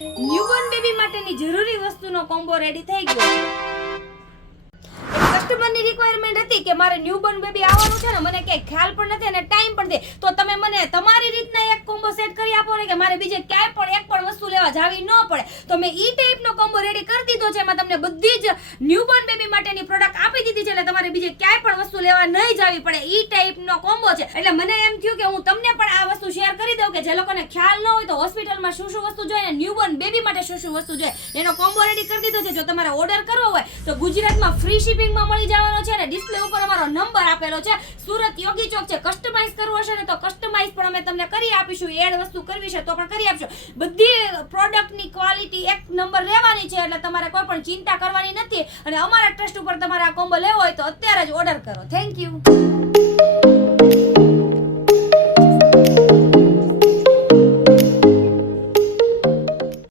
Newborn baby માટેની જરૂરી વસ્તુનો કોમ્બો રેડી થઈ ગયો કસ્ટમરની રિક્વાયરમેન્ટ હતી કે મારે ન્યૂબોર્ન બેબી આવવાનું છે ને, મને કંઈ ખ્યાલ પણ નથી અને ટાઈમ પણ દે. તો તમે મને તમારી રીતના એક કોમ્બો સેટ કરી આપો ને કે મારે બીજે ક્યાંય પણ એક પણ વસ્તુ લેવા જાવી ન પડે. તો મેં ઈ ટાઈપનો કોમ્બો રેડી કરી દીધો છે, એમાં તમને બધી જ ન્યૂબોર્ન બેબી માટેની પ્રોડક્ટ આપી દીધી છે, એટલે તમારે બીજે ક્યાંય પણ વસ્તુ લેવા નહીં જવી પડે. ઈ ટાઈપનો કોમ્બો છે. એટલે મને એમ થયું કે હું તમને પણ આ વસ્તુ શેર કરી દઉં કે જે લોકોને ખ્યાલ ન હોય તો હોસ્પિટલમાં શું શું વસ્તુ જોઈએ ન્યૂબોર્ન બેબી માટે શું શું વસ્તુ જોઈએ, એનો કોમ્બો રેડી કરી દીધો છે. જો તમારે ઓર્ડર કરવો હોય, તો ગુજરાતમાં ફ્રી શિપિંગમાં મળી જવાનો છે અને ડિસ્પ્લે ઉપર અમારો નંબર આપેલો છે. સુરત યોગી ચોક છે. કસ્ટમાઇઝ કરવો હશે ને તો કસ્ટમાઇઝ પણ અમે તમને કરી આપીશું. એડ વસ્તુ કરવી છે તો પણ કરી આપીશું. બધી એક નંબર રહેવાની છે એટલે તમારે કોઈ પણ ચિંતા કરવાની નથી. અને અમારા ટ્રસ્ટ ઉપર તમારે આ કોમ્બો લેવો હોય તો અત્યારે જ ઓર્ડર કરો. Thank you